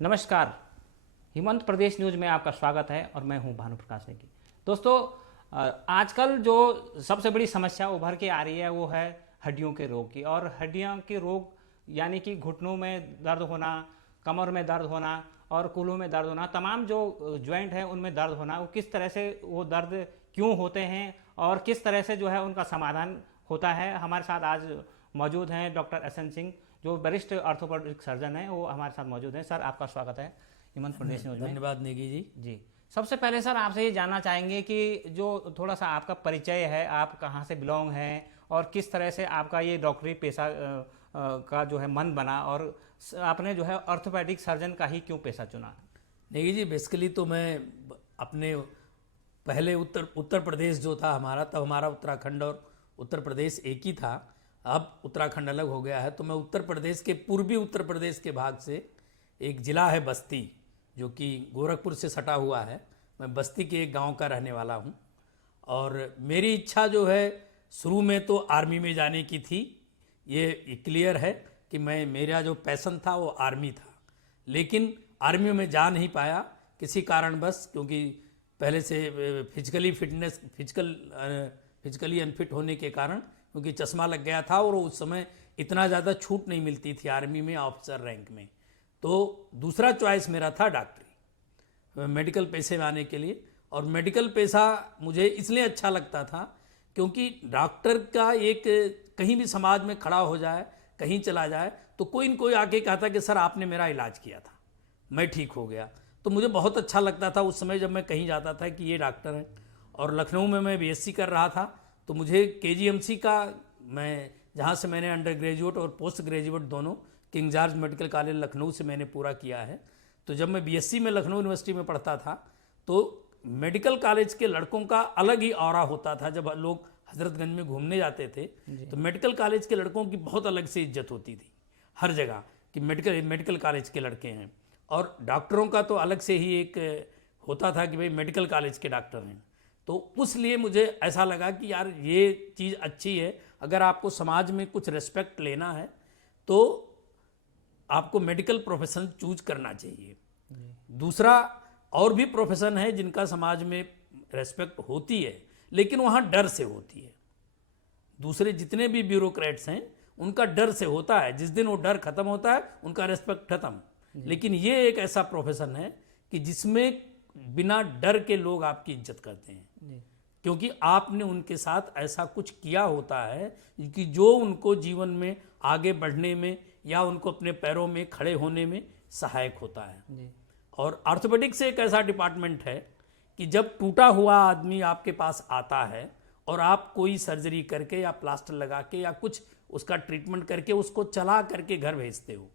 नमस्कार। हिमंत प्रदेश न्यूज में आपका स्वागत है और मैं हूं भानु प्रकाश नेगी। दोस्तों, आजकल जो सबसे बड़ी समस्या उभर के आ रही है वो है हड्डियों के रोग की। और हड्डियों के रोग यानी कि घुटनों में दर्द होना, कमर में दर्द होना और कूल्हों में दर्द होना, तमाम जो ज्वाइंट है उनमें दर्द होना, वो किस तरह से वो दर्द क्यों होते हैं और किस तरह से जो है उनका समाधान होता है। हमारे साथ आज मौजूद हैं डॉक्टर एस.एन. सिंह, जो वरिष्ठ ऑर्थोपेडिक सर्जन हैं, वो हमारे साथ मौजूद हैं। सर, आपका स्वागत है हिमंत प्रदेश न्यूज में। धन्यवाद नेगी जी। जी, सबसे पहले सर आपसे ये जानना चाहेंगे कि जो थोड़ा सा आपका परिचय है, आप कहाँ से बिलोंग हैं और किस तरह से आपका ये डॉक्टरी पेशा का जो है मन बना और आपने जो है ऑर्थोपेडिक सर्जन का ही क्यों पेशा चुना। नेगी जी, बेसिकली तो मैं अपने पहले उत्तर प्रदेश जो था हमारा, तब हमारा उत्तराखंड और उत्तर प्रदेश एक ही था। अब उत्तराखंड अलग हो गया है, तो मैं उत्तर प्रदेश के पूर्वी उत्तर प्रदेश के भाग से एक ज़िला है बस्ती, जो कि गोरखपुर से सटा हुआ है। मैं बस्ती के एक गांव का रहने वाला हूं और मेरी इच्छा जो है शुरू में तो आर्मी में जाने की थी। ये क्लियर है कि मेरा जो पैशन था वो आर्मी था, लेकिन आर्मी में जा नहीं पाया किसी कारणवश, क्योंकि पहले से फिजिकली अनफिट होने के कारण, क्योंकि चश्मा लग गया था और उस समय इतना ज़्यादा छूट नहीं मिलती थी आर्मी में ऑफिसर रैंक में। तो दूसरा चॉइस मेरा था डॉक्टरी, मेडिकल पेशे में आने के लिए। और मेडिकल पेशा मुझे इसलिए अच्छा लगता था क्योंकि डॉक्टर का एक कहीं भी समाज में खड़ा हो जाए, कहीं चला जाए, तो कोई न कोई आके कहता कि सर आपने मेरा इलाज किया था, मैं ठीक हो गया। तो मुझे बहुत अच्छा लगता था उस समय जब मैं कहीं जाता था कि ये डॉक्टर हैं। और लखनऊ में मैं बीएससी कर रहा था, तो मुझे केजीएमसी का, मैं जहाँ से मैंने अंडर ग्रेजुएट और पोस्ट ग्रेजुएट दोनों king George medical college Lucknow से मैंने पूरा किया है। तो जब मैं बीएससी में लखनऊ यूनिवर्सिटी में पढ़ता था, तो मेडिकल कॉलेज के लड़कों का अलग ही ऑरा होता था। जब लोग हजरतगंज में घूमने जाते थे तो मेडिकल कॉलेज के लड़कों की बहुत अलग से इज्जत होती थी हर जगह कि मेडिकल कॉलेज के लड़के हैं। और डॉक्टरों का तो अलग से ही एक होता था कि भाई मेडिकल कॉलेज के डॉक्टर हैं। तो उस लिए मुझे ऐसा लगा कि यार ये चीज़ अच्छी है, अगर आपको समाज में कुछ रिस्पेक्ट लेना है तो आपको मेडिकल प्रोफेशन चूज करना चाहिए। दूसरा, और भी प्रोफेशन है जिनका समाज में रेस्पेक्ट होती है, लेकिन वहाँ डर से होती है। दूसरे जितने भी ब्यूरोक्रेट्स हैं उनका डर से होता है, जिस दिन वो डर खत्म होता है उनका रेस्पेक्ट खत्म। लेकिन ये एक ऐसा प्रोफेशन है कि जिसमें बिना डर के लोग आपकी इज्जत करते हैं, क्योंकि आपने उनके साथ ऐसा कुछ किया होता है कि जो उनको जीवन में आगे बढ़ने में या उनको अपने पैरों में खड़े होने में सहायक होता है। और ऑर्थोपेडिक्स एक ऐसा डिपार्टमेंट है कि जब टूटा हुआ आदमी आपके पास आता है और आप कोई सर्जरी करके या प्लास्टर लगा के या कुछ उसका ट्रीटमेंट करके उसको चला करके घर भेजते हो,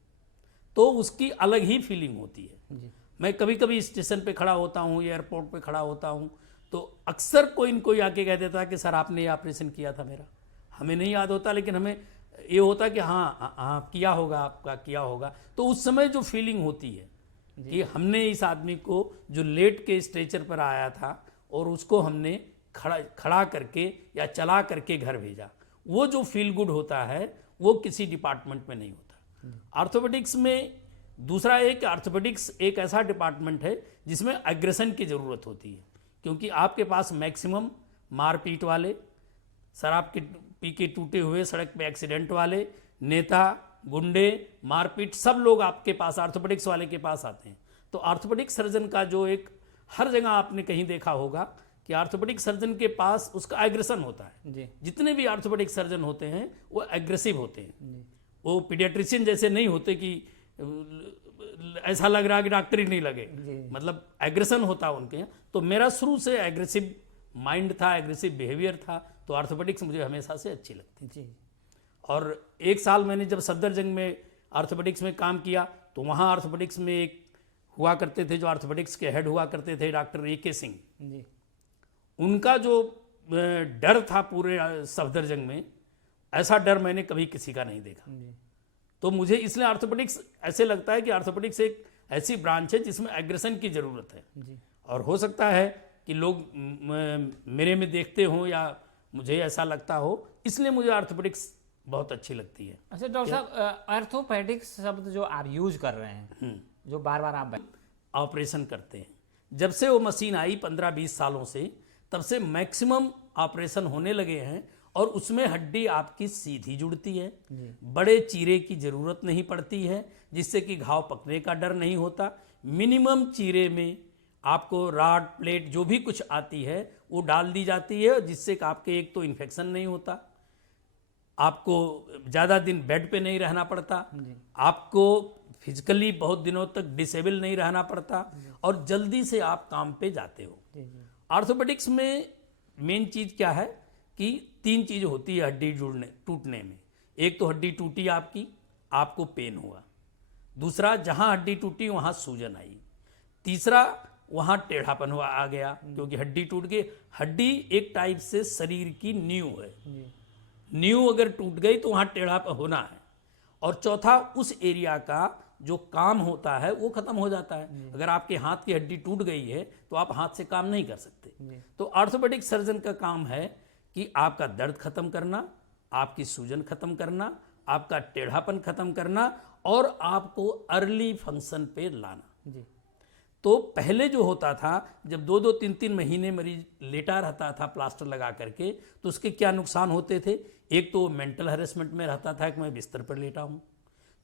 तो उसकी अलग ही फीलिंग होती है। मैं कभी कभी स्टेशन पे खड़ा होता हूँ, एयरपोर्ट पे खड़ा होता हूँ, तो अक्सर कोई न कोई आके कह देता है कि सर आपने ये ऑपरेशन किया था मेरा। हमें नहीं याद होता, लेकिन हमें ये होता कि हाँ किया होगा, आपका किया होगा। तो उस समय जो फीलिंग होती है कि हमने इस आदमी को जो लेट के स्ट्रेचर पर आया था और उसको हमने खड़ा करके या चला करके घर भेजा, वो जो फील गुड होता है वो किसी डिपार्टमेंट में नहीं होता। ऑर्थोपेडिक्स में दूसरा एक, ऑर्थोपेडिक्स एक ऐसा डिपार्टमेंट है जिसमें एग्रेशन की ज़रूरत होती है, क्योंकि आपके पास मैक्सिमम मारपीट वाले, शराब के पी के टूटे हुए सड़क पे एक्सीडेंट वाले, नेता, गुंडे, मारपीट, सब लोग आपके पास ऑर्थोपेडिक्स वाले के पास आते हैं। तो ऑर्थोपेडिक सर्जन का जो एक, हर जगह आपने कहीं देखा होगा कि ऑर्थोपेडिक सर्जन के पास उसका एग्रेशन होता है। जितने भी ऑर्थोपेडिक सर्जन होते हैं वो एग्रेसिव होते हैं। वो पीडियाट्रिशियन जैसे नहीं होते कि ऐसा लग रहा कि डॉक्टर ही नहीं लगे, मतलब एग्रेशन होता है उनके यहाँ। तो मेरा शुरू से एग्रेसिव माइंड था, एग्रेसिव बिहेवियर था, तो ऑर्थोपेडिक्स मुझे हमेशा से अच्छी लगती थी। और एक साल मैंने जब सफदरजंग में ऑर्थोपेडिक्स में काम किया, तो वहाँ ऑर्थोपेडिक्स में एक हुआ करते थे, जो ऑर्थोपेडिक्स के हेड हुआ करते थे, डॉक्टर ए.के. सिंह। उनका जो डर था पूरे सफदरजंग में, ऐसा डर मैंने कभी किसी का नहीं देखा। तो मुझे इसलिए ऑर्थोपेडिक्स ऐसे लगता है कि ऑर्थोपेडिक्स एक ऐसी ब्रांच है जिसमें एग्रेशन की ज़रूरत है। और हो सकता है कि लोग मेरे में देखते हों या मुझे ऐसा लगता हो, इसलिए मुझे ऑर्थोपेडिक्स बहुत अच्छी लगती है। अच्छा डॉक्टर साहब, ऑर्थोपेडिक्स शब्द जो आप यूज कर रहे हैं, जो बार बार आप ऑपरेशन करते हैं। जब से वो मशीन आई 15-20 सालों से, तब से मैक्सिमम ऑपरेशन होने लगे हैं और उसमें हड्डी आपकी सीधी जुड़ती है, बड़े चीरे की जरूरत नहीं पड़ती है, जिससे कि घाव पकने का डर नहीं होता। मिनिमम चीरे में आपको राड प्लेट जो भी कुछ आती है वो डाल दी जाती है, जिससे कि आपके एक तो इन्फेक्शन नहीं होता, आपको ज़्यादा दिन बेड पे नहीं रहना पड़ता, आपको फिजिकली बहुत दिनों तक डिसेबल नहीं रहना पड़ता और जल्दी से आप काम पे जाते हो। ऑर्थोपेडिक्स में मेन चीज़ क्या है कि 3 चीज़ होती है हड्डी टूटने में। एक तो हड्डी टूटी आपकी, आपको पेन हुआ। दूसरा, जहां हड्डी टूटी वहां सूजन आई। तीसरा, वहां टेढ़ापन हुआ आ गया, क्योंकि हड्डी टूट गई। हड्डी एक टाइप से शरीर की नींव है, नींव अगर टूट गई तो वहां टेढ़ापन होना है। और चौथा, उस एरिया का जो काम होता है वो खत्म हो जाता है। अगर आपके हाथ की हड्डी टूट गई है तो आप हाथ से काम नहीं कर सकते। तो ऑर्थोपेडिक सर्जन का काम है कि आपका दर्द खत्म करना, आपकी सूजन खत्म करना, आपका टेढ़ापन खत्म करना और आपको अर्ली फंक्शन पे लाना। तो पहले जो होता था, जब 2-2, 3-3 महीने मरीज लेटा रहता था प्लास्टर लगा करके, तो उसके क्या नुकसान होते थे। एक तो मेंटल हैरेसमेंट में रहता था कि मैं बिस्तर पर लेटा हूँ।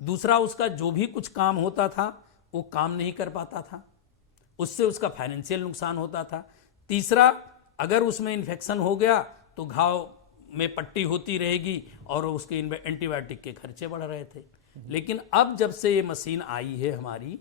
दूसरा, उसका जो भी कुछ काम होता था वो काम नहीं कर पाता था, उससे उसका फाइनेंशियल नुकसान होता था। तीसरा, अगर उसमें इन्फेक्शन हो गया तो घाव में पट्टी होती रहेगी और उसके एंटीबायोटिक के खर्चे बढ़ रहे थे। लेकिन अब जब से ये मशीन आई है हमारी,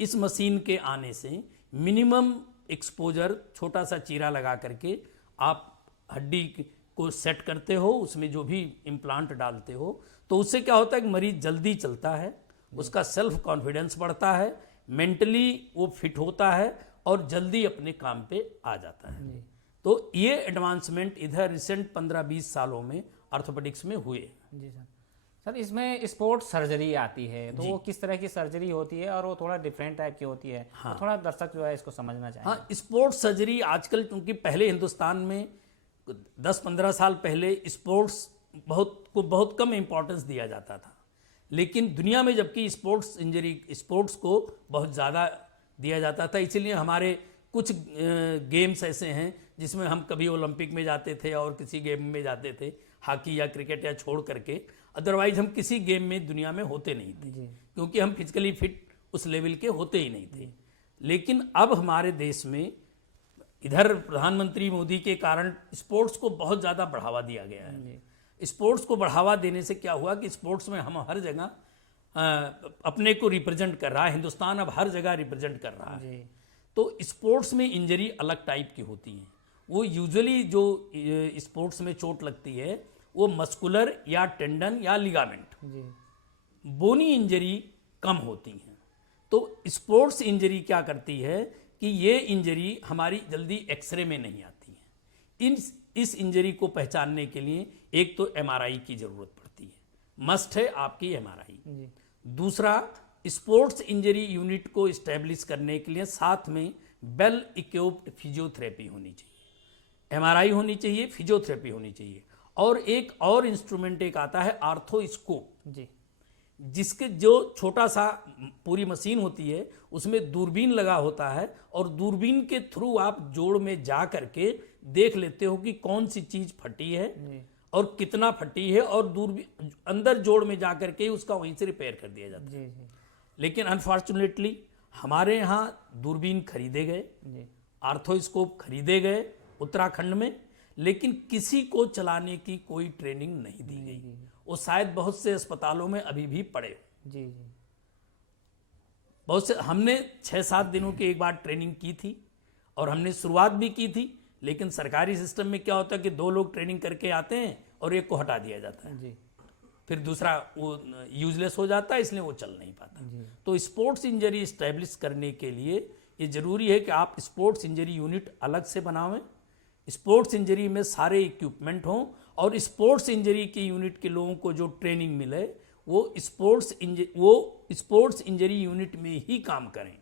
इस मशीन के आने से मिनिमम एक्सपोजर, छोटा सा चीरा लगा करके आप हड्डी को सेट करते हो, उसमें जो भी इम्प्लांट डालते हो, तो उससे क्या होता है कि मरीज जल्दी चलता है, उसका सेल्फ कॉन्फिडेंस बढ़ता है, मेंटली वो फिट होता है और जल्दी अपने काम पे आ जाता है। तो ये एडवांसमेंट इधर रिसेंट 15-20 सालों में ऑर्थोपेडिक्स में हुए। जी सर, इसमें स्पोर्ट सर्जरी आती है, तो वो किस तरह की सर्जरी होती है और वो थोड़ा डिफरेंट टाइप की होती है? हाँ। तो थोड़ा दर्शक जो है इसको समझना चाहिए। हाँ, स्पोर्ट सर्जरी आजकल, क्योंकि पहले हिंदुस्तान में 10-15 साल पहले स्पोर्ट्स बहुत कम इम्पोर्टेंस दिया जाता था, लेकिन दुनिया में जबकि स्पोर्ट्स को बहुत ज़्यादा दिया जाता था। इसीलिए हमारे कुछ गेम्स ऐसे हैं जिसमें हम कभी ओलंपिक में जाते थे और किसी गेम में जाते थे, हॉकी या क्रिकेट या छोड़ करके, अदरवाइज हम किसी गेम में दुनिया में होते नहीं थे, क्योंकि हम फिजिकली फिट उस लेवल के होते ही नहीं थे। लेकिन अब हमारे देश में इधर प्रधानमंत्री मोदी के कारण स्पोर्ट्स को बहुत ज़्यादा बढ़ावा दिया गया है। स्पोर्ट्स को बढ़ावा देने से क्या हुआ कि स्पोर्ट्स में हम हर जगह अपने को रिप्रेजेंट कर रहा है, हिंदुस्तान अब हर जगह रिप्रेजेंट कर रहा है। तो स्पोर्ट्स में इंजरी अलग टाइप की होती हैं। वो यूजुअली जो स्पोर्ट्स में चोट लगती है वो मस्कुलर या टेंडन या लिगामेंट, बोनी इंजरी कम होती हैं। तो स्पोर्ट्स इंजरी क्या करती है कि ये इंजरी हमारी जल्दी एक्सरे में नहीं आती है। इस इंजरी को पहचानने के लिए एक तो एमआरआई की जरूरत पड़ती है, मस्ट है आपकी एमआरआई। दूसरा, स्पोर्ट्स इंजरी यूनिट को इस्टेब्लिश करने के लिए साथ में वेल इक्विप्ड फिजियोथेरेपी होनी चाहिए, एमआरआई होनी चाहिए, फिजियोथेरेपी होनी चाहिए। और एक और इंस्ट्रूमेंट एक आता है आर्थोस्कोप, जिसके जो छोटा सा पूरी मशीन होती है, उसमें दूरबीन लगा होता है और दूरबीन के थ्रू आप जोड़ में जा करके देख लेते हो कि कौन सी चीज फटी है और कितना फटी है, और दूरबीन अंदर जोड़ में जा करके उसका वहीं से रिपेयर कर दिया जाता है। लेकिन अनफॉर्चुनेटली हमारे यहाँ दूरबीन खरीदे गए, आर्थोस्कोप खरीदे गए उत्तराखंड में, लेकिन किसी को चलाने की कोई ट्रेनिंग नहीं दी गई। वो शायद बहुत से अस्पतालों में अभी भी पड़े। बहुत से, हमने 6-7 दिनों की एक बार ट्रेनिंग की थी और हमने शुरुआत भी की थी, लेकिन सरकारी सिस्टम में क्या होता है कि 2 लोग ट्रेनिंग करके आते हैं और एक को हटा दिया जाता है, फिर दूसरा वो यूजलेस हो जाता है, इसलिए वो चल नहीं पाता। तो स्पोर्ट्स इंजरी इस्टेब्लिश करने के लिए ये जरूरी है कि आप स्पोर्ट्स इंजरी यूनिट अलग से बनावें, स्पोर्ट्स इंजरी में सारे इक्विपमेंट हों, और स्पोर्ट्स इंजरी के यूनिट के लोगों को जो ट्रेनिंग मिले वो स्पोर्ट्स इंजरी यूनिट में ही काम करें,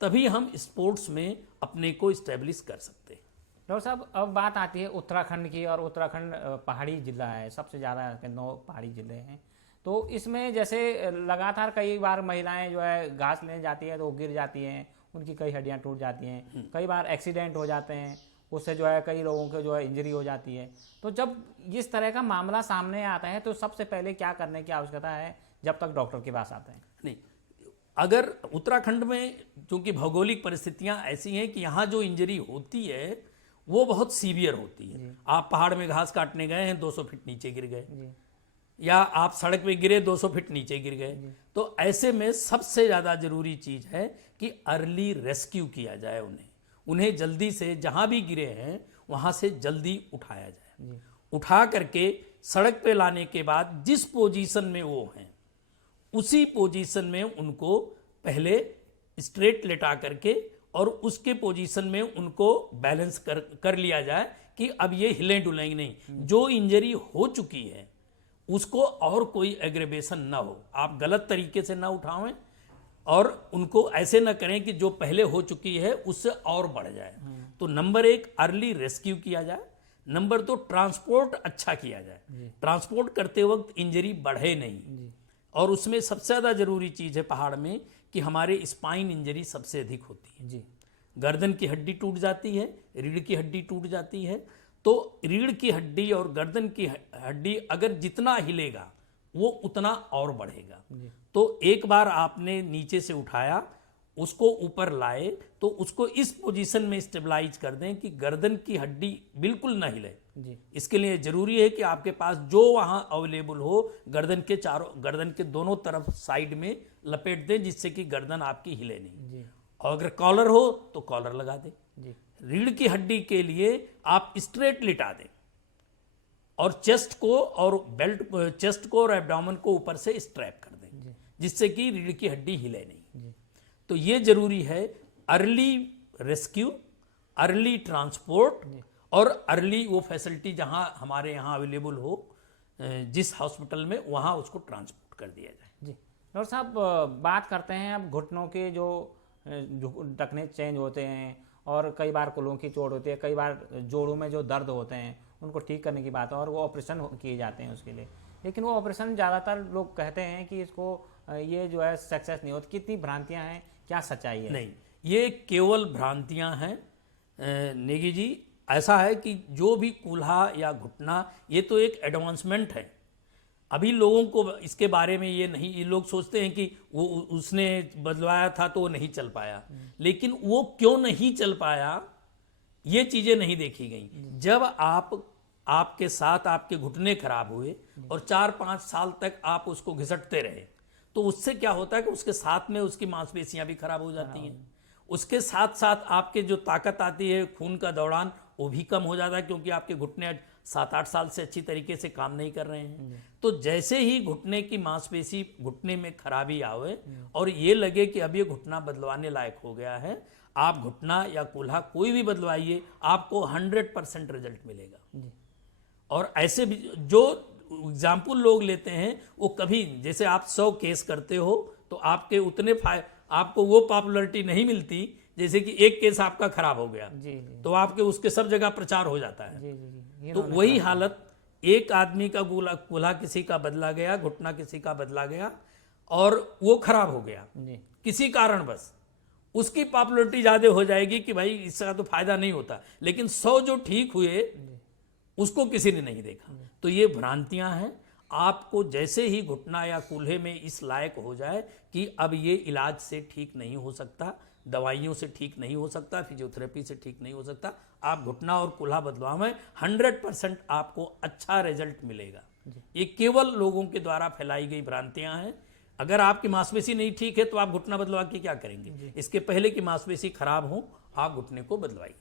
तभी हम स्पोर्ट्स में अपने को इस्टेब्लिश कर सकते हैं। डॉक्टर साहब, अब बात आती है उत्तराखंड की, और उत्तराखंड पहाड़ी जिला है, सबसे ज़्यादा 9 पहाड़ी जिले हैं। तो इसमें जैसे लगातार कई बार महिलाएं जो है घास लेने जाती हैं तो गिर जाती हैं, उनकी कई हड्डियां टूट जाती हैं, कई बार एक्सीडेंट हो जाते हैं, उससे जो है कई लोगों को जो है इंजरी हो जाती है। तो जब इस तरह का मामला सामने आता है तो सबसे पहले क्या करने की आवश्यकता है जब तक डॉक्टर के पास आते हैं? नहीं, अगर उत्तराखंड में चूंकि भौगोलिक परिस्थितियां ऐसी हैं कि यहाँ जो इंजरी होती है वो बहुत सीवियर होती है। आप पहाड़ में घास काटने गए हैं, 200 फीट नीचे गिर गए, या आप सड़क पे गिरे, 200 फीट नीचे गिर गए, तो ऐसे में सबसे ज़्यादा जरूरी चीज़ है कि अर्ली रेस्क्यू किया जाए। उन्हें जल्दी से जहाँ भी गिरे हैं वहाँ से जल्दी उठाया जाए। उठा करके सड़क पे लाने के बाद जिस पोजीशन में वो हैं उसी पोजीशन में उनको पहले स्ट्रेट लेटा करके और उसके पोजीशन में उनको बैलेंस कर लिया जाए कि अब ये हिले डुलेंगे नहीं। जो इंजरी हो चुकी है उसको और कोई एग्रेवेशन ना हो, आप गलत तरीके से ना उठावें और उनको ऐसे ना करें कि जो पहले हो चुकी है उससे और बढ़ जाए। तो नंबर 1 अर्ली रेस्क्यू किया जाए, नंबर 2 ट्रांसपोर्ट अच्छा किया जाए, ट्रांसपोर्ट करते वक्त इंजरी बढ़े नहीं। और उसमें सबसे ज़्यादा जरूरी चीज़ है पहाड़ में कि हमारे स्पाइन इंजरी सबसे अधिक होती है जी। गर्दन की हड्डी टूट जाती है, रीढ़ की हड्डी टूट जाती है, तो रीढ़ की हड्डी और गर्दन की हड्डी अगर जितना हिलेगा वो उतना और बढ़ेगा। तो एक बार आपने नीचे से उठाया, उसको ऊपर लाए, तो उसको इस पोजीशन में स्टेबलाइज कर दें कि गर्दन की हड्डी बिल्कुल ना हिले जी। इसके लिए जरूरी है कि आपके पास जो वहां अवेलेबल हो गर्दन के दोनों तरफ साइड में लपेट दें, जिससे कि गर्दन आपकी हिले नहीं जी। और अगर कॉलर हो तो कॉलर लगा दें जी। रीढ़ की हड्डी के लिए आप स्ट्रेट लिटा दें और चेस्ट को और एब्डोमेन को ऊपर से स्ट्रैप कर दें, जिससे कि रीढ़ की हड्डी हिले नहीं। तो ये जरूरी है, अर्ली रेस्क्यू, अर्ली ट्रांसपोर्ट और अर्ली वो फैसिलिटी जहां हमारे यहाँ अवेलेबल हो, जिस हॉस्पिटल में, वहां उसको ट्रांसपोर्ट कर दिया जाए जी। डॉक्टर साहब, बात करते हैं अब घुटनों के जो टखने चेंज होते हैं और कई बार कुलों की चोट होती है, कई बार जोड़ों में जो दर्द होते हैं उनको ठीक करने की बात है और वो ऑपरेशन किए जाते हैं उसके लिए, लेकिन वो ऑपरेशन ज़्यादातर लोग कहते हैं कि इसको ये जो है सक्सेस नहीं होती। कितनी भ्रांतियां हैं, क्या सच्चाई है? नहीं, ये केवल भ्रांतियां हैं नेगी जी। ऐसा है कि जो भी कूल्हा या घुटना, ये तो एक एडवांसमेंट है। अभी लोगों को इसके बारे में ये लोग सोचते हैं कि वो उसने बदलवाया था तो वो नहीं चल पाया, लेकिन वो क्यों नहीं चल पाया ये चीजें नहीं देखी गई। जब आपके साथ आपके घुटने खराब हुए और 4-5 साल तक आप उसको घिसटते रहे, तो उससे क्या होता है कि उसके साथ में उसकी मांसपेशियां भी खराब हो जाती हैं। उसके साथ साथ आपके जो ताकत आती है, खून का दौड़ान, वो भी कम हो जाता है, क्योंकि आपके घुटने 7-8 साल से अच्छी तरीके से काम नहीं कर रहे हैं। तो जैसे ही घुटने की मांसपेशी, घुटने में खराबी आवे और ये लगे कि अब ये घुटना बदलवाने लायक हो गया है, आप घुटना या कूल्हा कोई भी बदलवाइए, आपको 100% रिजल्ट मिलेगा। और ऐसे भी जो एग्जाम्पल लोग लेते हैं, वो कभी, जैसे आप 100 केस करते हो तो आपके उतने आपको वो पॉपुलैरिटी नहीं मिलती जैसे कि एक केस आपका खराब हो गया जी। तो आपके उसके सब जगह प्रचार हो जाता है जी। तो वही हालत, एक आदमी का कूल्हा किसी का बदला गया, घुटना किसी का बदला गया और वो खराब हो गया जी। किसी कारण बस उसकी पॉपुलैरिटी ज्यादा हो जाएगी कि भाई इसका तो फायदा नहीं होता, लेकिन 100 जो ठीक हुए उसको किसी ने नहीं देखा। तो ये भ्रांतियां हैं। आपको जैसे ही घुटना या कूल्हे में इस लायक हो जाए कि अब ये इलाज से ठीक नहीं हो सकता, दवाइयों से ठीक नहीं हो सकता, फिजियोथेरेपी से ठीक नहीं हो सकता, आप घुटना और कूल्हा बदलवाएं, 100% आपको अच्छा रिजल्ट मिलेगा। ये केवल लोगों के द्वारा फैलाई गई भ्रांतियां हैं। अगर आपकी मांसपेशी नहीं ठीक है तो आप घुटना बदलवा के क्या करेंगे? इसके पहले कि मांसपेशी खराब हो, आप घुटने को बदलवाइए।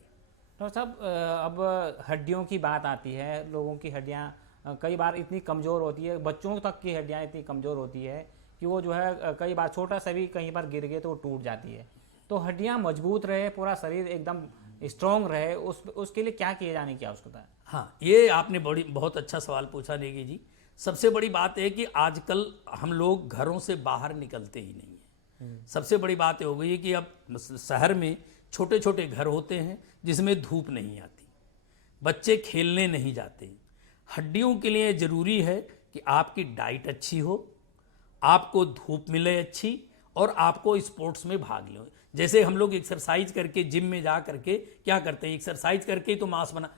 डॉक्टर साहब, अब हड्डियों की बात आती है, लोगों की हड्डियां कई बार इतनी कमज़ोर होती है, बच्चों तक की हड्डियां इतनी कमज़ोर होती है कि वो जो है कई बार छोटा सा भी कहीं पर गिर गए तो वो टूट जाती है। तो हड्डियां मजबूत रहे, पूरा शरीर एकदम स्ट्रॉन्ग रहे, उसके लिए क्या किए जाने की आवश्यकता है? हाँ, ये आपने बहुत अच्छा सवाल पूछा नेगी जी। सबसे बड़ी बात है कि आजकल हम लोग घरों से बाहर निकलते ही नहीं है। सबसे बड़ी बात हो गई है कि अब शहर में छोटे छोटे घर होते हैं जिसमें धूप नहीं आती, बच्चे खेलने नहीं जाते। हड्डियों के लिए जरूरी है कि आपकी डाइट अच्छी हो, आपको धूप मिले अच्छी और आपको स्पोर्ट्स में भाग लो। जैसे हम लोग एक्सरसाइज करके जिम में जा करके क्या करते हैं, एक्सरसाइज करके ही तो मांस बना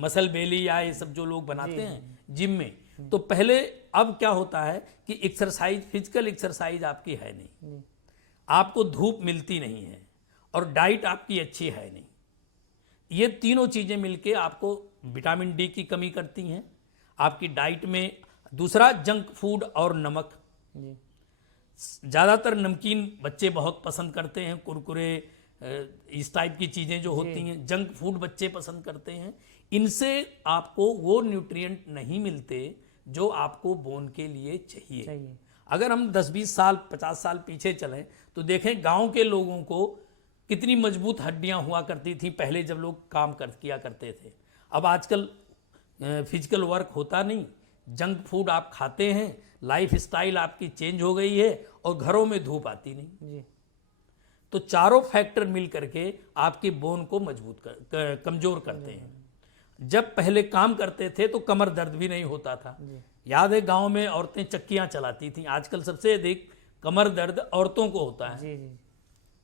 मसल बेली या ये सब जो लोग बनाते हैं जिम में, तो पहले अब क्या होता है कि एक्सरसाइज, फिजिकल एक्सरसाइज आपकी है नहीं, आपको धूप मिलती नहीं है और डाइट आपकी अच्छी है नहीं। ये तीनों चीजें मिलके आपको विटामिन डी की कमी करती हैं आपकी डाइट में। दूसरा जंक फूड और नमक, ज़्यादातर नमकीन बच्चे बहुत पसंद करते हैं, कुरकुरे इस टाइप की चीज़ें जो होती हैं, जंक फूड बच्चे पसंद करते हैं। इनसे आपको वो न्यूट्रिएंट नहीं मिलते जो आपको बोन के लिए चाहिए। अगर हम 10-20 साल 50 साल पीछे चलें तो देखें गांव के लोगों को कितनी मजबूत हड्डियां हुआ करती थी पहले जब लोग काम किया करते थे। अब आजकल फिजिकल वर्क होता नहीं, जंक फूड आप खाते हैं, लाइफ स्टाइल आपकी चेंज हो गई है और घरों में धूप आती नहीं। तो चारों फैक्टर मिल करके आपकी बोन को कमजोर करते हैं। जब पहले काम करते थे तो कमर दर्द भी नहीं होता था। याद है गांव में औरतें चक्कियां चलाती थी। आजकल सबसे अधिक कमर दर्द औरतों को होता है।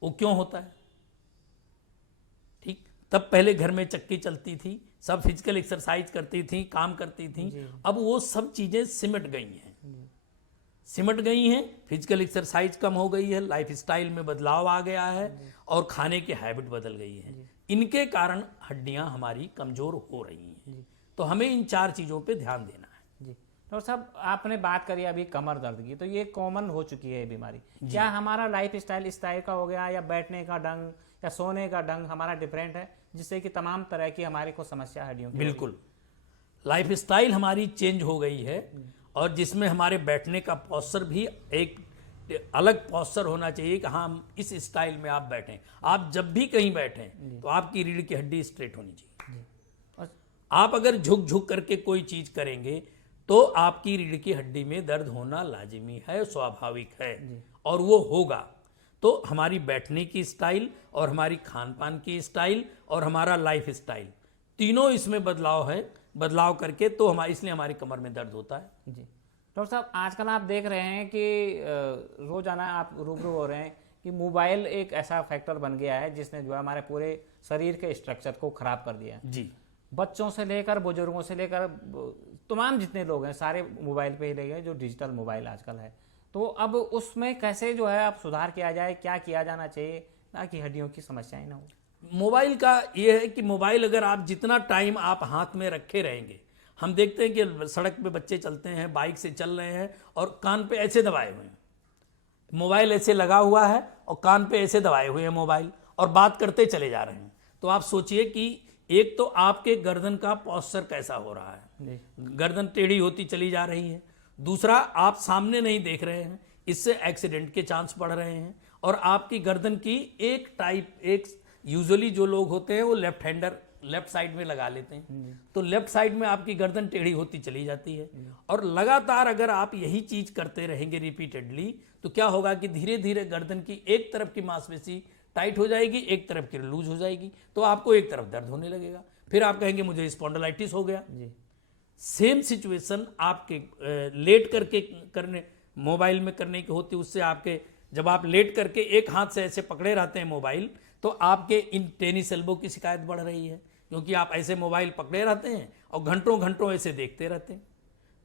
वो क्यों होता है? ठीक, तब पहले घर में चक्की चलती थी, सब फिजिकल एक्सरसाइज करती थी, काम करती थी। अब वो सब चीजें सिमट गई हैं, फिजिकल एक्सरसाइज कम हो गई है, लाइफ स्टाइल में बदलाव आ गया है और खाने की हैबिट बदल गई है। इनके कारण हड्डियां हमारी कमजोर हो रही हैं। तो हमें इन 4 चीजों पे ध्यान देना है। जी डॉक्टर साहब, आपने बात करी अभी कमर दर्द की, तो ये कॉमन हो चुकी है बीमारी। क्या हमारा लाइफ स्टाइल इस टाइप का हो गया, या बैठने का ढंग या सोने का ढंग हमारा डिफरेंट है, जिससे कि तमाम तरह की हमारी को समस्या हड्डियों की? बिल्कुल, लाइफ स्टाइल हमारी चेंज हो गई है और जिसमें हमारे बैठने का पोस्चर भी एक अलग पोस्चर होना चाहिए कि हाँ हम इस स्टाइल में आप बैठें। आप जब भी कहीं बैठें तो आपकी रीढ़ की हड्डी स्ट्रेट होनी चाहिए। आप अगर झुक झुक करके कोई चीज करेंगे तो आपकी रीढ़ की हड्डी में दर्द होना लाजिमी है, स्वाभाविक है और वो होगा। तो हमारी बैठने की स्टाइल और हमारी खान पान की स्टाइल और हमारा लाइफ स्टाइल, तीनों इसमें बदलाव करके तो इसलिए हमारी कमर में दर्द होता है। जी डॉक्टर साहब, आजकल आप देख रहे हैं कि रोजाना आप रूबरू हो रहे हैं कि मोबाइल एक ऐसा फैक्टर बन गया है जिसने जो है हमारे पूरे शरीर के स्ट्रक्चर को खराब कर दिया है। जी, बच्चों से लेकर बुजुर्गों से लेकर तमाम जितने लोग हैं सारे मोबाइल पे ही लगे हैं, जो डिजिटल मोबाइल आजकल है। तो अब उसमें कैसे जो है अब सुधार किया जाए, क्या किया जाना चाहिए ताकि हड्डियों की समस्याएं ना हो? मोबाइल का ये है कि मोबाइल अगर आप जितना टाइम आप हाथ में रखे रहेंगे, हम देखते हैं कि सड़क पे बच्चे चलते हैं, बाइक से चल रहे हैं और कान पे ऐसे दबाए हुए हैं, मोबाइल ऐसे लगा हुआ है और कान पे ऐसे दबाए हुए हैं मोबाइल और बात करते चले जा रहे हैं। तो आप सोचिए कि एक तो आपके गर्दन का पोस्चर कैसा हो रहा है, गर्दन टेढ़ी होती चली जा रही है। दूसरा, आप सामने नहीं देख रहे हैं, इससे एक्सीडेंट के चांस बढ़ रहे हैं। और आपकी गर्दन की एक यूजुअली जो लोग होते हैं वो लेफ्ट साइड में लगा लेते हैं, तो लेफ्ट साइड में आपकी गर्दन टेढ़ी होती चली जाती है। और लगातार अगर आप यही चीज करते रहेंगे रिपीटेडली, तो क्या होगा कि धीरे धीरे गर्दन की एक तरफ की मांसपेशी टाइट हो जाएगी, एक तरफ की लूज हो जाएगी, तो आपको एक तरफ दर्द होने लगेगा। फिर आप कहेंगे मुझे स्पॉन्डिलाइटिस हो गया। सेम सिचुएशन आपके लेट करके करने मोबाइल में करने की होती है। उससे आपके जब आप लेट करके एक हाथ से ऐसे पकड़े रहते हैं मोबाइल, तो आपके इन टेनिस एल्बो की शिकायत बढ़ रही है, क्योंकि आप ऐसे मोबाइल पकड़े रहते हैं और घंटों घंटों ऐसे देखते रहते हैं।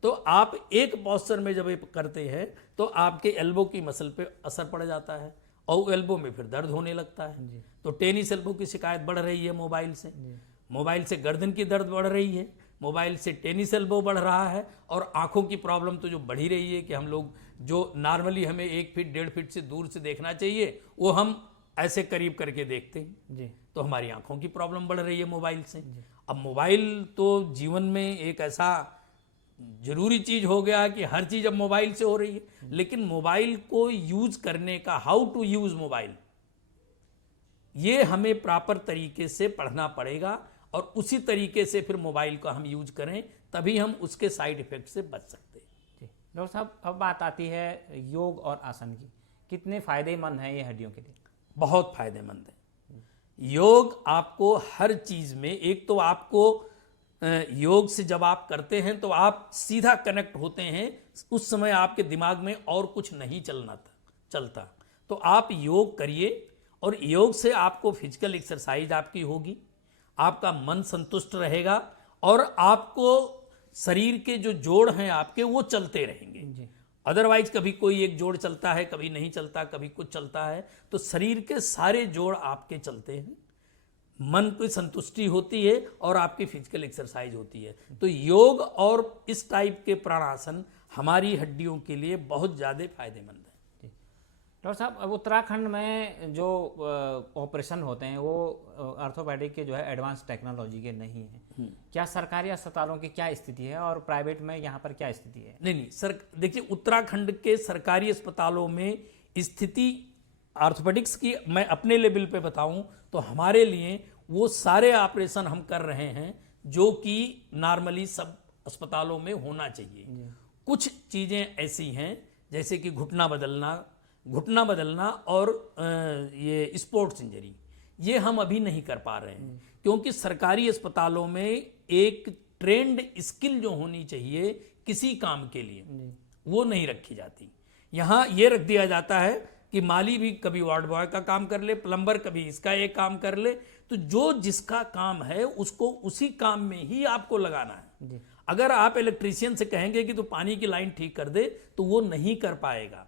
तो आप एक पोस्चर में जब ये करते हैं तो आपके एल्बो की मसल पे असर पड़ जाता है और एल्बो में फिर दर्द होने लगता है। तो टेनिस एल्बो की शिकायत बढ़ रही है मोबाइल से गर्दन की दर्द बढ़ रही है, मोबाइल से टेनिस एल्बो बढ़ रहा है, और आंखों की प्रॉब्लम तो जो बढ़ी रही है कि हम लोग जो नॉर्मली हमें 1 फीट 1.5 फीट से दूर से देखना चाहिए वो हम ऐसे करीब करके देखते हैं। तो हमारी आंखों की प्रॉब्लम बढ़ रही है मोबाइल से। अब मोबाइल तो जीवन में एक ऐसा जरूरी चीज हो गया कि हर चीज अब मोबाइल से हो रही है, लेकिन मोबाइल को यूज करने का, हाउ टू यूज मोबाइल, ये हमें प्रॉपर तरीके से पढ़ना पड़ेगा और उसी तरीके से फिर मोबाइल को हम यूज करें, तभी हम उसके साइड इफेक्ट से बच सकते हैं। डॉक्टर साहब, अब बात आती है योग और आसन की, कितने फायदेमंद हैं ये हड्डियों के लिए? बहुत फायदेमंद है। योग आपको हर चीज में, एक तो आपको योग से जब आप करते हैं तो आप सीधा कनेक्ट होते हैं, उस समय आपके दिमाग में और कुछ नहीं चलता। तो आप योग करिए और योग से आपको फिजिकल एक्सरसाइज आपकी होगी, आपका मन संतुष्ट रहेगा और आपको शरीर के जो जोड़ हैं आपके वो चलते रहेंगे। अदरवाइज कभी कोई एक जोड़ चलता है, कभी नहीं चलता, कभी कुछ चलता है, तो शरीर के सारे जोड़ आपके चलते हैं, मन की संतुष्टि होती है और आपकी फिजिकल एक्सरसाइज होती है। तो योग और इस टाइप के प्राणासन हमारी हड्डियों के लिए बहुत ज़्यादा फायदेमंद है। डॉक्टर साहब, अब उत्तराखंड में जो ऑपरेशन होते हैं वो ऑर्थोपेडिक के जो है एडवांस टेक्नोलॉजी के नहीं है। क्या सरकारी अस्पतालों की क्या स्थिति है और प्राइवेट में यहाँ पर क्या स्थिति है? नहीं सर, देखिए उत्तराखंड के सरकारी अस्पतालों में स्थिति ऑर्थोपेडिक्स की मैं अपने लेवल पे बताऊं तो हमारे लिए वो सारे ऑपरेशन हम कर रहे हैं जो कि नॉर्मली सब अस्पतालों में होना चाहिए। कुछ चीज़ें ऐसी हैं जैसे कि घुटना बदलना और ये स्पोर्ट्स इंजरी, ये हम अभी नहीं कर पा रहे हैं क्योंकि सरकारी अस्पतालों में एक ट्रेंड स्किल जो होनी चाहिए किसी काम के लिए वो नहीं रखी जाती। यहाँ ये रख दिया जाता है कि माली भी कभी वार्ड बॉय का काम कर ले, प्लम्बर कभी इसका एक काम कर ले, तो जो जिसका काम है उसको उसी काम में ही आपको लगाना है। अगर आप इलेक्ट्रीशियन से कहेंगे कि तू पानी की लाइन ठीक कर दे तो वो नहीं कर पाएगा।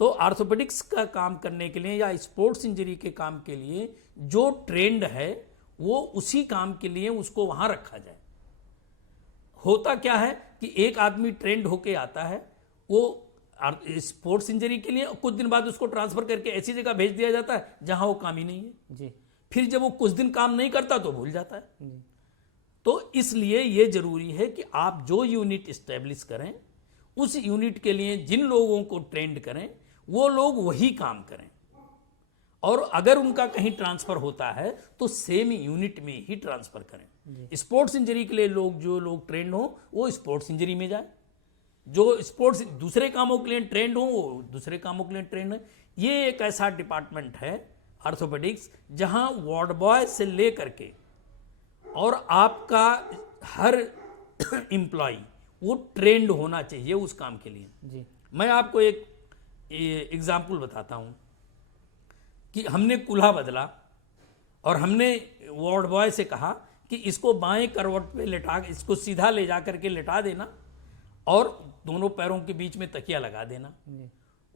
तो ऑर्थोपेडिक्स का काम करने के लिए या स्पोर्ट्स इंजरी के काम के लिए जो ट्रेंड है वो उसी काम के लिए उसको वहां रखा जाए। होता क्या है कि एक आदमी ट्रेंड होके आता है, वो स्पोर्ट्स इंजरी के लिए कुछ दिन बाद उसको ट्रांसफर करके ऐसी जगह भेज दिया जाता है जहां वो काम ही नहीं है जी। फिर जब वो कुछ दिन काम नहीं करता तो भूल जाता है जी। तो इसलिए ये जरूरी है कि आप जो यूनिट स्टैब्लिश करें उस यूनिट के लिए जिन लोगों को ट्रेंड करें वो लोग वही काम करें, और अगर उनका कहीं ट्रांसफर होता है तो सेम यूनिट में ही ट्रांसफर करें। स्पोर्ट्स इंजरी के लिए जो लोग ट्रेंड हो वो स्पोर्ट्स इंजरी में जाए, जो स्पोर्ट्स दूसरे कामों के लिए ट्रेंड हो वो दूसरे कामों के लिए ट्रेंड है। ये एक ऐसा डिपार्टमेंट है ऑर्थोपेडिक्स जहां वार्ड बॉय से ले करके और आपका हर एम्प्लॉय वो ट्रेंड होना चाहिए उस काम के लिए जी। मैं आपको एक एग्जाम्पल बताता हूं कि हमने कूल्हा बदला और हमने वार्ड बॉय से कहा कि इसको बाएं करवट पे लेटा, इसको सीधा ले जा करके लेटा देना और दोनों पैरों के बीच में तकिया लगा देना।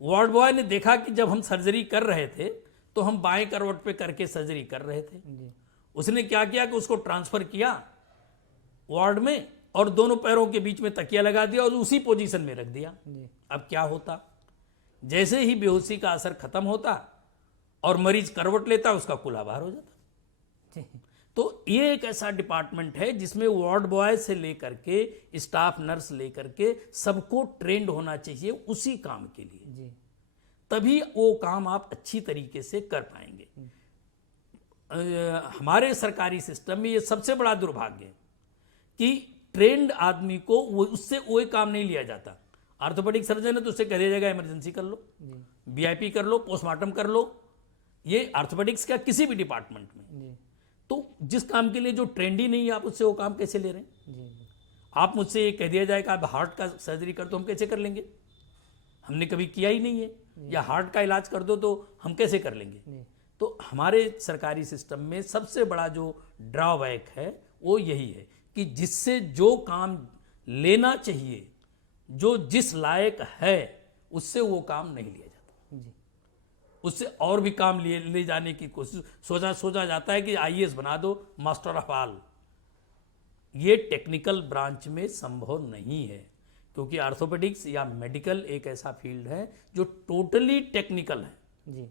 वार्ड बॉय ने देखा कि जब हम सर्जरी कर रहे थे तो हम बाएं करवट पे करके सर्जरी कर रहे थे। उसने क्या किया कि उसको ट्रांसफर किया वार्ड में और दोनों पैरों के बीच में तकिया लगा दिया और उसी पोजीशन में रख दिया। अब क्या होता, जैसे ही बेहोशी का असर खत्म होता और मरीज करवट लेता उसका कूल्हा बाहर हो जाता। तो ये एक ऐसा डिपार्टमेंट है जिसमें वार्ड बॉय से लेकर के स्टाफ नर्स लेकर के सबको ट्रेंड होना चाहिए उसी काम के लिए जी। तभी वो काम आप अच्छी तरीके से कर पाएंगे। हमारे सरकारी सिस्टम में ये सबसे बड़ा दुर्भाग्य है कि ट्रेंड आदमी को उससे कोई काम नहीं लिया जाता। ऑर्थोपेडिक सर्जन है तो उससे कह दिया जाएगा इमरजेंसी कर लो, वीआईपी कर लो, पोस्टमार्टम कर लो। ये ऑर्थोपेडिक्स का किसी भी डिपार्टमेंट में तो जिस काम के लिए जो ट्रेंड ही नहीं है आप उससे वो काम कैसे ले रहे हैं? आप मुझसे ये कह दिया जाए कि आप हार्ट का सर्जरी कर दो, हम कैसे कर लेंगे? हमने कभी किया ही नहीं है। या हार्ट का इलाज कर दो तो हम कैसे कर लेंगे? तो हमारे सरकारी सिस्टम में सबसे बड़ा जो ड्रॉबैक है वो यही है कि जिससे जो काम लेना चाहिए, जो जिस लायक है, उससे वो काम नहीं लिया जाता जी। उससे और भी काम ले जाने की कोशिश सोचा जाता है कि आईएएस बना दो, मास्टर ऑफ ऑल। ये टेक्निकल ब्रांच में संभव नहीं है क्योंकि ऑर्थोपेडिक्स या मेडिकल एक ऐसा फील्ड है जो टोटली टेक्निकल है जी।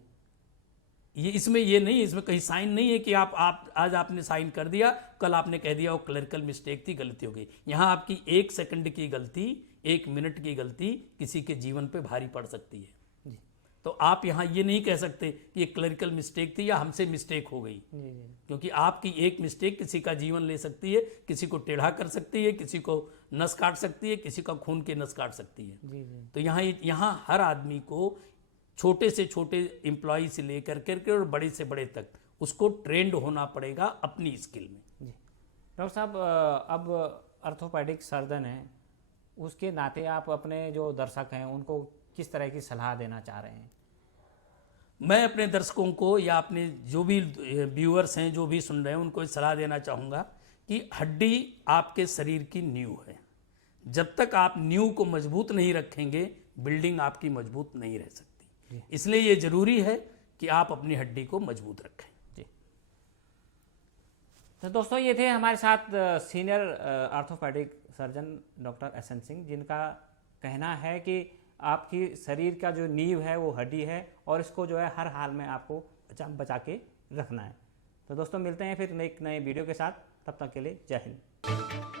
ये इसमें कहीं साइन नहीं है कि आप आज आपने साइन कर दिया, कल आपने कह दिया वो क्लरिकल मिस्टेक थी, गलती हो गई। यहाँ आपकी 1 सेकंड की गलती, 1 मिनट की गलती किसी के जीवन पे भारी पड़ सकती है जी। तो आप यहाँ ये नहीं कह सकते कि ये क्लरिकल मिस्टेक थी या हमसे मिस्टेक हो गई जी। क्योंकि आपकी एक मिस्टेक किसी का जीवन ले सकती है, किसी को टेढ़ा कर सकती है, किसी को नस काट सकती है, किसी का खून के नस काट सकती है जी। तो यहाँ हर आदमी को छोटे से छोटे एम्प्लॉय से लेकर करके और बड़े से बड़े तक उसको ट्रेंड होना पड़ेगा अपनी स्किल में जी। डॉक्टर साहब, अब ऑर्थोपेडिक सर्जन हैं, उसके नाते आप अपने जो दर्शक हैं उनको किस तरह की सलाह देना चाह रहे हैं? मैं अपने दर्शकों को या अपने जो भी व्यूअर्स हैं जो भी सुन रहे हैं उनको ये सलाह देना चाहूँगा कि हड्डी आपके शरीर की नींव है। जब तक आप नींव को मजबूत नहीं रखेंगे बिल्डिंग आपकी मजबूत नहीं रह सकती। इसलिए ये जरूरी है कि आप अपनी हड्डी को मजबूत रखें। जी। तो दोस्तों, ये थे हमारे साथ senior orthopaedic surgeon doctor SN. Singh, जिनका कहना है कि आपकी शरीर का जो नींव है वो हड्डी है और इसको जो है हर हाल में आपको बचा के रखना है। तो दोस्तों, मिलते हैं फिर एक नए वीडियो के साथ। तब तक के लिए जय हिंद।